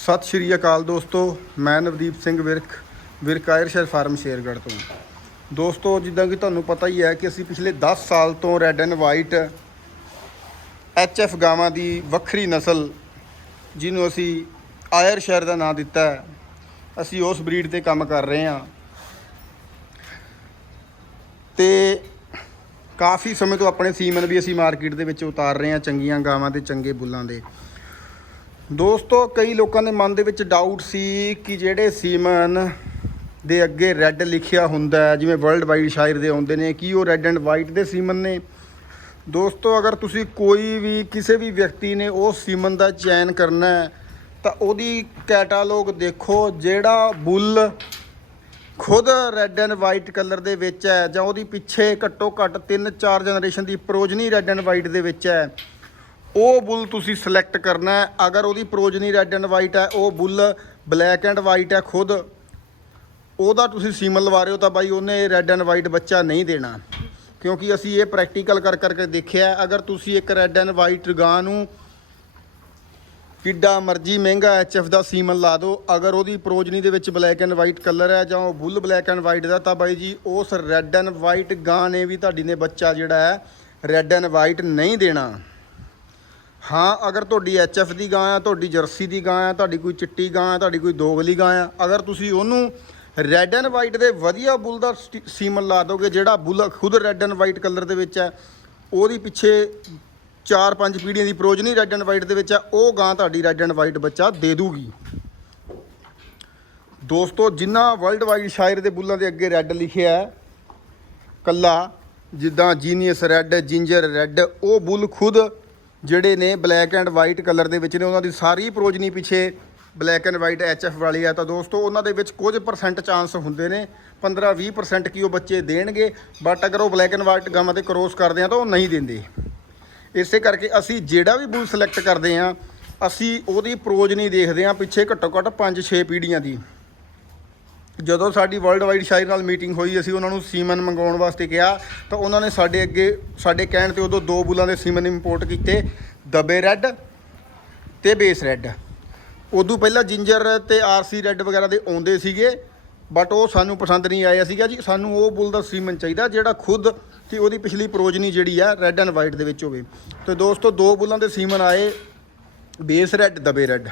ਸਤਿ ਸ਼੍ਰੀ ਅਕਾਲ ਦੋਸਤੋ, ਮੈਂ ਨਵਦੀਪ ਸਿੰਘ ਵਿਰਕ ਵਿਰਕਾਇਰ ਸ਼ਹਿਰ ਫਾਰਮ ਸ਼ੇਰਗੜ੍ਹ ਤੋਂ। ਦੋਸਤੋ, ਜਿੱਦਾਂ ਕਿ ਤੁਹਾਨੂੰ ਪਤਾ ਹੀ ਹੈ ਕਿ ਅਸੀਂ ਪਿਛਲੇ 10 ਸਾਲ ਤੋਂ red and white H F ਗਾਵਾਂ ਦੀ ਵੱਖਰੀ ਨਸਲ, ਜਿਹਨੂੰ ਅਸੀਂ ਆਇਰ ਸ਼ਹਿਰ ਦਾ ਨਾਮ ਦਿੱਤਾ ਹੈ, ਅਸੀਂ ਉਸ ਬਰੀਡ ਤੇ ਕੰਮ ਕਰ ਰਹੇ ਹਾਂ। ਤੇ ਕਾਫੀ ਸਮੇਂ ਤੋਂ ਆਪਣੇ ਸੀਮਨ ਵੀ ਅਸੀਂ ਮਾਰਕੀਟ ਦੇ ਵਿੱਚ ਉਤਾਰ ਰਹੇ ਹਾਂ, ਚੰਗੀਆਂ ਗਾਵਾਂ ਤੇ ਚੰਗੇ ਬੁੱਲਾਂ ਦੇ। ਦੋਸਤੋ, ਕਈ ਲੋਕਾਂ ਦੇ ਮਨ ਦੇ ਵਿੱਚ ਡਾਊਟ ਸੀ ਕਿ ਜਿਹੜੇ ਸੀਮਨ ਦੇ ਅੱਗੇ ਰੈੱਡ ਲਿਖਿਆ ਹੁੰਦਾ ਜਿਵੇਂ ਵਰਲਡ ਵਾਈਡ ਸ਼ਾਇਰ ਦੇ ਆਉਂਦੇ ਨੇ, ਕੀ ਉਹ ਰੈੱਡ ਐਂਡ ਵਾਈਟ ਦੇ ਸੀਮਨ ਨੇ? ਦੋਸਤੋ, ਅਗਰ ਤੁਸੀਂ ਕੋਈ ਵੀ ਕਿਸੇ ਵੀ ਵਿਅਕਤੀ ਨੇ ਉਹ ਸੀਮਨ ਦਾ ਚੈਨ ਕਰਨਾ ਹੈ, ਤਾਂ ਉਹਦੀ ਕੈਟਾਲੋਗ ਦੇਖੋ, ਜਿਹੜਾ ਬੁੱਲ ਖੁਦ ਰੈੱਡ ਐਂਡ ਵਾਈਟ ਕਲਰ ਦੇ ਵਿੱਚ ਹੈ, ਜਾਂ ਉਹਦੀ ਪਿੱਛੇ ਘੱਟੋ ਘੱਟ 3-4 ਜਨਰੇਸ਼ਨ ਦੀ ਪ੍ਰੋਜਨੀ ਰੈੱਡ ਐਂਡ ਵਾਈਟ ਦੇ ਵਿੱਚ ਹੈ ਉਹ ਬੁੱਲ ਤੁਸੀਂ ਸਿਲੈਕਟ ਕਰਨਾ ਹੈ। ਅਗਰ ਉਹਦੀ ਪ੍ਰੋਜਨੀ ਰੈੱਡ ਐਂਡ ਵਾਈਟ ਹੈ, ਉਹ ਬੁੱਲ ਬਲੈਕ ਐਂਡ ਵਾਈਟ ਹੈ ਖੁਦ। ਉਹਦਾ ਤੁਸੀਂ ਸੀਮਨ ਲਵਾ ਰਹੇ ਹੋ ਤਾਂ ਬਾਈ ਉਹਨੇ ਰੈੱਡ ਐਂਡ ਵਾਈਟ ਬੱਚਾ ਨਹੀਂ ਦੇਣਾ। ਕਿਉਂਕਿ ਅਸੀਂ ਇਹ ਪ੍ਰੈਕਟੀਕਲ ਕਰ ਕਰਕੇ ਦੇਖਿਆ ਅਗਰ ਤੁਸੀਂ ਇੱਕ ਰੈੱਡ ਐਂਡ ਵਾਈਟ ਗਾਂ ਨੂੰ ਕਿੱਡਾ ਮਰਜ਼ੀ ਮਹਿੰਗਾ ਐਚਐਫ ਦਾ ਸੀਮਨ ਲਾ ਦਿਓ, ਅਗਰ ਉਹਦੀ ਪ੍ਰੋਜਨੀ ਦੇ ਵਿੱਚ ਬਲੈਕ ਐਂਡ ਵਾਈਟ ਕਲਰ ਹੈ ਜਾਂ ਉਹ ਬੁੱਲ ਬਲੈਕ ਐਂਡ ਵਾਈਟ ਦਾ, ਤਾਂ ਬਾਈ ਜੀ ਉਸ ਰੈੱਡ ਐਂਡ ਵਾਈਟ ਗਾਂ ਨੇ ਵੀ ਤੁਹਾਡੀ ਨੇ ਬੱਚਾ ਜਿਹੜਾ ਹੈ ਰੈੱਡ ਐਂਡ ਵਾਈਟ ਨਹੀਂ ਦੇਣਾ। ਹਾਂ, ਅਗਰ ਤੁਹਾਡੀ ਐਚਐਫ ਦੀ ਗਾਂ ਆ, ਤੁਹਾਡੀ ਜਰਸੀ ਦੀ ਗਾਂ ਆ, ਤੁਹਾਡੀ ਕੋਈ ਚਿੱਟੀ ਗਾਂ ਆ, ਤੁਹਾਡੀ ਕੋਈ ਦੋਗਲੀ ਗਾਂ ਆ, ਅਗਰ ਤੁਸੀਂ ਉਹਨੂੰ ਰੈੱਡ ਐਂਡ ਵਾਈਟ ਦੇ ਵਧੀਆ ਬੁੱਲ ਦਾ ਸਟੀ- ਸੀਮਨ ਲਾ ਦੋਗੇ, ਜਿਹੜਾ ਬੁੱਲ ਖੁਦ ਰੈੱਡ ਐਂਡ ਵਾਈਟ ਕਲਰ ਦੇ ਵਿੱਚ ਹੈ, ਉਹਦੀ ਪਿੱਛੇ ਚਾਰ ਪੰਜ ਪੀੜ੍ਹੀਆਂ ਦੀ ਪ੍ਰੋਜਨੀ ਰੈੱਡ ਐਂਡ ਵਾਈਟ ਦੇ ਵਿੱਚ ਹੈ, ਉਹ ਗਾਂ ਤੁਹਾਡੀ ਰੈੱਡ ਐਂਡ ਵਾਈਟ ਬੱਚਾ ਦੇ ਦੂਗੀ। ਦੋਸਤੋ ਜਿਨ੍ਹਾਂ ਵਰਲਡ ਵਾਈਡ ਸ਼ਾਇਰ ਦੇ ਬੁੱਲਾਂ ਦੇ ਅੱਗੇ ਰੈੱਡ ਲਿਖਿਆ ਹੈ, ਕੱਲਾ ਜਿੱਦਾਂ ਜੀਨੀਅਸ ਰੈੱਡ ਜਿੰਜਰ ਰੈੱਡ ਉਹ ਬੁੱਲ ਖੁਦ ਜਿਹੜੇ ਨੇ ਬਲੈਕ ਐਂਡ ਵਾਈਟ ਕਲਰ ਦੇ ਵਿੱਚ ਨੇ, ਉਹਨਾਂ ਦੀ ਸਾਰੀ ਪ੍ਰੋਜਨੀ ਪਿੱਛੇ ਬਲੈਕ ਐਂਡ ਵਾਈਟ ਐਚਐਫ ਵਾਲੀ ਆ। ਤਾਂ ਦੋਸਤੋ, ਉਹਨਾਂ ਦੇ ਵਿੱਚ ਕੁਝ ਪਰਸੈਂਟ ਚਾਂਸ ਹੁੰਦੇ ਨੇ 15-20% ਕੀ ਉਹ ਬੱਚੇ ਦੇਣਗੇ ਬਟ ਅਗਰ ਉਹ ਬਲੈਕ ਐਂਡ ਵਾਈਟ ਗਾਵਾਂ ਤੇ ਕ੍ਰੋਸ ਕਰਦੇ ਆ, ਤਾਂ ਉਹ ਨਹੀਂ ਦਿੰਦੇ। ਇਸੇ ਕਰਕੇ ਅਸੀਂ ਜਿਹੜਾ ਵੀ ਬੁੱਲ ਸਿਲੈਕਟ ਕਰਦੇ ਆ, ਅਸੀਂ ਉਹਦੀ ਪ੍ਰੋਜਨੀ ਦੇਖਦੇ ਆ, ਪਿੱਛੇ ਘੱਟੋ ਘੱਟ 5-6 ਪੀੜ੍ਹੀਆਂ ਦੀ। ਜਦੋਂ ਸਾਡੀ ਵਰਲਡ ਵਾਈਡ ਸ਼ਾਇਰ ਨਾਲ ਮੀਟਿੰਗ ਹੋਈ, ਅਸੀਂ ਉਹਨਾਂ ਨੂੰ ਸੀਮਨ ਮੰਗਾਉਣ ਵਾਸਤੇ ਕਿਹਾ, ਤਾਂ ਉਹਨਾਂ ਨੇ ਸਾਡੇ ਅੱਗੇ, ਸਾਡੇ ਕਹਿਣ ਤੇ ਉਦੋਂ ਦੋ ਬੁੱਲਾਂ ਦੇ ਸੀਮਨ ਇੰਪੋਰਟ ਕੀਤੇ, ਦਬੇ ਰੈੱਡ ਤੇ ਬੇਸ ਰੈੱਡ ਉਦੋਂ ਪਹਿਲਾਂ ਜਿੰਜਰ ਤੇ ਆਰਸੀ ਰੈੱਡ ਵਗੈਰਾ ਦੇ ਆਉਂਦੇ ਸੀਗੇ ਬਟ ਉਹ ਸਾਨੂੰ ਪਸੰਦ ਨਹੀਂ ਆਇਆ ਸੀਗਾ ਜੀ। ਸਾਨੂੰ ਉਹ ਬੁੱਲ ਦਾ ਸੀਮਨ ਚਾਹੀਦਾ, ਜਿਹੜਾ ਖੁਦ ਤੇ ਉਹਦੀ ਪਿਛਲੀ ਪ੍ਰੋਜਨੀ ਜਿਹੜੀ ਆ ਰੈੱਡ ਐਂਡ ਵਾਈਟ ਦੇ ਵਿੱਚ ਹੋਵੇ। ਤੇ ਦੋਸਤੋ, ਦੋ ਬੁੱਲਾਂ ਦੇ ਸੀਮਨ ਆਏ ਬੇਸ ਰੈੱਡ ਦਬੇ ਰੈੱਡ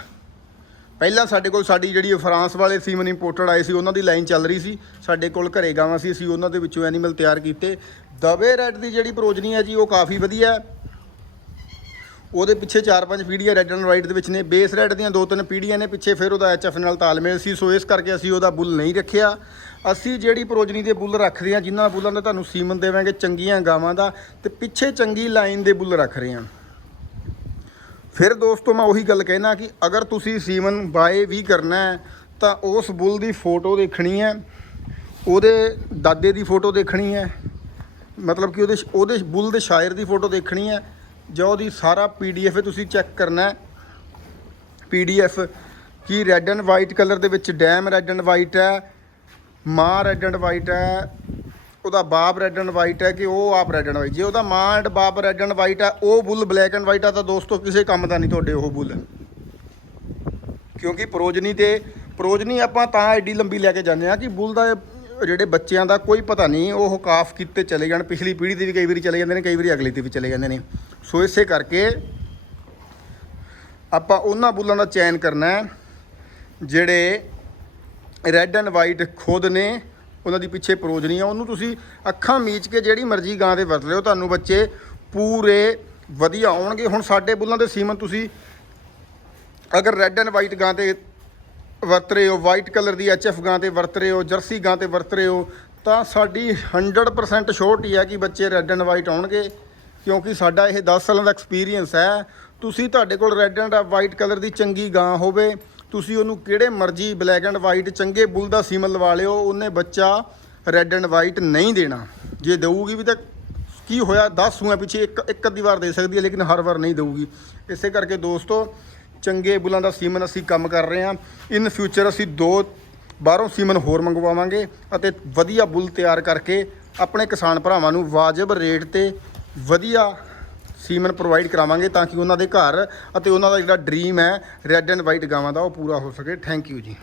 ਪਹਿਲਾਂ ਸਾਡੇ ਕੋਲ ਸਾਡੀ ਜਿਹੜੀ ਫਰਾਂਸ ਵਾਲੇ ਸੀਮਨ ਇੰਪੋਰਟਡ ਆਏ ਸੀ, ਉਹਨਾਂ ਦੀ ਲਾਈਨ ਚੱਲ ਰਹੀ ਸੀ। ਸਾਡੇ ਕੋਲ ਘਰੇ ਗਾਵਾਂ ਸੀ, ਅਸੀਂ ਉਹਨਾਂ ਦੇ ਵਿੱਚੋਂ ਐਨੀਮਲ ਤਿਆਰ ਕੀਤੇ। ਦਵੇ ਰੈੱਡ ਦੀ ਜਿਹੜੀ ਪ੍ਰੋਜਨੀ ਹੈ ਜੀ, ਉਹ ਕਾਫੀ ਵਧੀਆ ਉਹਦੇ ਪਿੱਛੇ 4-5 ਪੀੜ੍ਹੀਆਂ ਰੈੱਡ ਐਂਡ ਵਾਈਟ ਦੇ ਵਿੱਚ ਨੇ। ਬੇਸ ਰੈੱਡ ਦੀਆਂ ਦੋ ਤਿੰਨ ਪੀੜ੍ਹੀਆਂ ਨੇ ਪਿੱਛੇ, ਫਿਰ ਉਹਦਾ ਐਚਐਫ ਨਾਲ ਤਾਲਮੇਲ ਸੀ। ਸੋ ਇਸ ਕਰਕੇ ਅਸੀਂ ਉਹਦਾ ਬੁੱਲ ਨਹੀਂ ਰੱਖਿਆ। ਅਸੀਂ ਜਿਹੜੀ ਪ੍ਰੋਜਨੀ ਦੇ ਬੁੱਲ ਰੱਖਦੇ ਹਾਂ, ਜਿਨ੍ਹਾਂ ਬੁੱਲਾਂ ਦਾ ਤੁਹਾਨੂੰ ਸੀਮਨ ਦੇਵਾਂਗੇ, ਚੰਗੀਆਂ ਗਾਵਾਂ ਦਾ, ਤੇ ਪਿੱਛੇ ਚੰਗੀ ਲਾਈਨ ਦੇ ਬੁੱਲ ਰੱਖ ਰਹੇ ਹਾਂ। ਫਿਰ ਦੋਸਤੋ ਮੈਂ ਉਹੀ ਗੱਲ ਕਹਿਣਾ ਕਿ ਅਗਰ ਤੁਸੀਂ ਸੀਮਨ ਬਾਏ ਵੀ ਕਰਨਾ ਹੈ, ਤਾਂ ਉਸ ਬੁੱਲ ਦੀ ਫੋਟੋ ਦੇਖਣੀ ਹੈ, ਉਹਦੇ ਦਾਦੇ ਦੀ ਫੋਟੋ ਦੇਖਣੀ ਹੈ, ਮਤਲਬ ਕਿ ਉਹਦੇ ਉਹਦੇ ਬੁੱਲ ਦੇ ਸ਼ਾਇਰ ਦੀ ਫੋਟੋ ਦੇਖਣੀ ਹੈ, ਜਾਂ ਉਹਦੀ ਸਾਰਾ ਪੀਡੀਐਫ ਤੁਸੀਂ ਚੈੱਕ ਕਰਨਾ ਹੈ। ਪੀਡੀਐਫ ਕੀ ਰੈੱਡ ਐਂਡ ਵਾਈਟ ਕਲਰ ਦੇ ਵਿੱਚ ਡੈਮ ਰੈੱਡ ਐਂਡ ਵਾਈਟ ਹੈ, ਮਾਂ ਰੈੱਡ ਐਂਡ ਵਾਈਟ ਹੈ ਉਹਦਾ ਬਾਪ ਰੈੱਡ ਐਂਡ ਵਾਈਟ ਹੈ ਕਿ ਉਹ ਆਪ ਰੈੱਡ ਐਂਡ ਵਾਈਟ ਜੇ ਉਹਦਾ ਮਾਂ ਐਂਡ ਬਾਪ ਰੈੱਡ ਐਂਡ ਵਾਈਟ ਆ, ਉਹ ਬੁੱਲ ਬਲੈਕ ਐਂਡ ਵਾਈਟ ਆ, ਤਾਂ ਦੋਸਤੋ ਕਿਸੇ ਕੰਮ ਦਾ ਨਹੀਂ ਤੁਹਾਡੇ ਉਹ ਬੁੱਲ। ਕਿਉਂਕਿ ਪ੍ਰੋਜਨੀ ਤੇ ਪ੍ਰੋਜਨੀ ਆਪਾਂ ਤਾਂ ਐਡੀ ਲੰਬੀ ਲੈ ਕੇ ਜਾਂਦੇ ਆ ਕਿ ਬੁੱਲ ਦਾ ਜਿਹੜੇ ਬੱਚਿਆਂ ਦਾ ਕੋਈ ਪਤਾ ਨਹੀਂ, ਉਹ ਕਾਫ ਕੀਤੇ ਚਲੇ ਜਾਣ। ਪਿਛਲੀ ਪੀੜ੍ਹੀ ਦੇ ਵੀ ਕਈ ਵਾਰੀ ਚਲੇ ਜਾਂਦੇ ਨੇ, ਕਈ ਵਾਰੀ ਅਗਲੀ ਤੇ ਵੀ ਚਲੇ ਜਾਂਦੇ ਨੇ। ਸੋ ਇਸੇ ਕਰਕੇ ਆਪਾਂ ਉਹਨਾਂ ਬੁੱਲਾਂ ਦਾ ਚੈਨ ਕਰਨਾ ਜਿਹੜੇ ਰੈੱਡ ਐਂਡ ਵਾਈਟ ਖੁਦ ਨੇ ਉਹਨਾਂ ਦੀ ਪਿੱਛੇ ਪ੍ਰੋਜਨੀ ਆ। ਉਹਨੂੰ ਤੁਸੀਂ ਅੱਖਾਂ ਮੀਚ ਕੇ ਜਿਹੜੀ ਮਰਜ਼ੀ ਗਾਂ ਦੇ ਵਰਤ ਲਿਓ। ਤੁਹਾਨੂੰ ਬੱਚੇ ਪੂਰੇ ਵਧੀਆ ਆਉਣਗੇ। ਹੁਣ ਸਾਡੇ ਬੁੱਲਾਂ ਦੇ ਸੀਮਨ ਤੁਸੀਂ ਅਗਰ ਰੈੱਡ ਐਂਡ ਵਾਈਟ ਗਾਂ ਤੇ ਵਰਤ ਰਹੇ ਹੋ ਵਾਈਟ ਕਲਰ ਦੀ ਐਚਐਫ ਗਾਂ ਤੇ ਵਰਤ ਰਹੇ ਹੋ, ਜਰਸੀ ਗਾਂ ਤੇ ਵਰਤ ਰਹੇ ਹੋ, ਤਾਂ ਸਾਡੀ 100% ਸ਼ੋਰਟੀ ਹੈ ਕਿ ਬੱਚੇ ਰੈੱਡ ਐਂਡ ਵਾਈਟ ਆਉਣਗੇ। ਕਿਉਂਕਿ ਸਾਡਾ ਇਹ 10 ਸਾਲਾਂ ਦਾ ਐਕਸਪੀਰੀਅੰਸ ਹੈ। ਤੁਸੀਂ ਤੁਹਾਡੇ ਕੋਲ ਰੈੱਡ ਐਂਡ ਵਾਈਟ ਕਲਰ ਦੀ ਚੰਗੀ ਗਾਂ ਹੋਵੇ ਤੁਸੀਂ ਉਹਨੂੰ ਕਿਹੜੇ ਮਰਜ਼ੀ ਬਲੈਕ ਐਂਡ ਵਾਈਟ ਚੰਗੇ ਬੁੱਲ ਦਾ ਸੀਮਨ ਲਵਾ ਲਿਓ, ਉਹਨੇ ਬੱਚਾ ਰੈੱਡ ਐਂਡ ਵਾਈਟ ਨਹੀਂ ਦੇਣਾ। ਜੇ ਦੇਊਗੀ ਵੀ ਤਾਂ ਕੀ ਹੋਇਆ? 10 ਸੂਆਂ ਪਿੱਛੇ ਇੱਕ ਇੱਕ ਅੱਧੀ ਵਾਰ ਦੇ ਸਕਦੀ ਹੈ, ਲੇਕਿਨ ਹਰ ਵਾਰ ਨਹੀਂ ਦੇਊਗੀ। ਇਸੇ ਕਰਕੇ ਦੋਸਤੋ, ਚੰਗੇ ਬੁੱਲਾਂ ਦਾ ਸੀਮਨ ਅਸੀਂ ਕੰਮ ਕਰ ਰਹੇ ਹਾਂ। ਇਨ ਫਿਊਚਰ ਅਸੀਂ ਦੋ, ਬਾਹਰੋਂ ਸੀਮਨ ਹੋਰ ਮੰਗਵਾਵਾਂਗੇ ਅਤੇ ਵਧੀਆ ਬੁੱਲ ਤਿਆਰ ਕਰਕੇ ਆਪਣੇ ਕਿਸਾਨ ਭਰਾਵਾਂ ਨੂੰ ਵਾਜਬ ਰੇਟ ਤੇ ਵਧੀਆ ਸੀਮਨ ਪ੍ਰੋਵਾਈਡ ਕਰਾਵਾਂਗੇ ਤਾਂ ਕਿ ਉਹਨਾਂ ਦੇ ਘਰ ਅਤੇ ਉਹਨਾਂ ਦਾ ਜਿਹੜਾ ਡ੍ਰੀਮ ਹੈ ਰੈੱਡ ਐਂਡ ਵਾਈਟ ਗਾਵਾਂ ਦਾ ਉਹ ਪੂਰਾ ਹੋ ਸਕੇ। ਥੈਂਕ ਯੂ ਜੀ।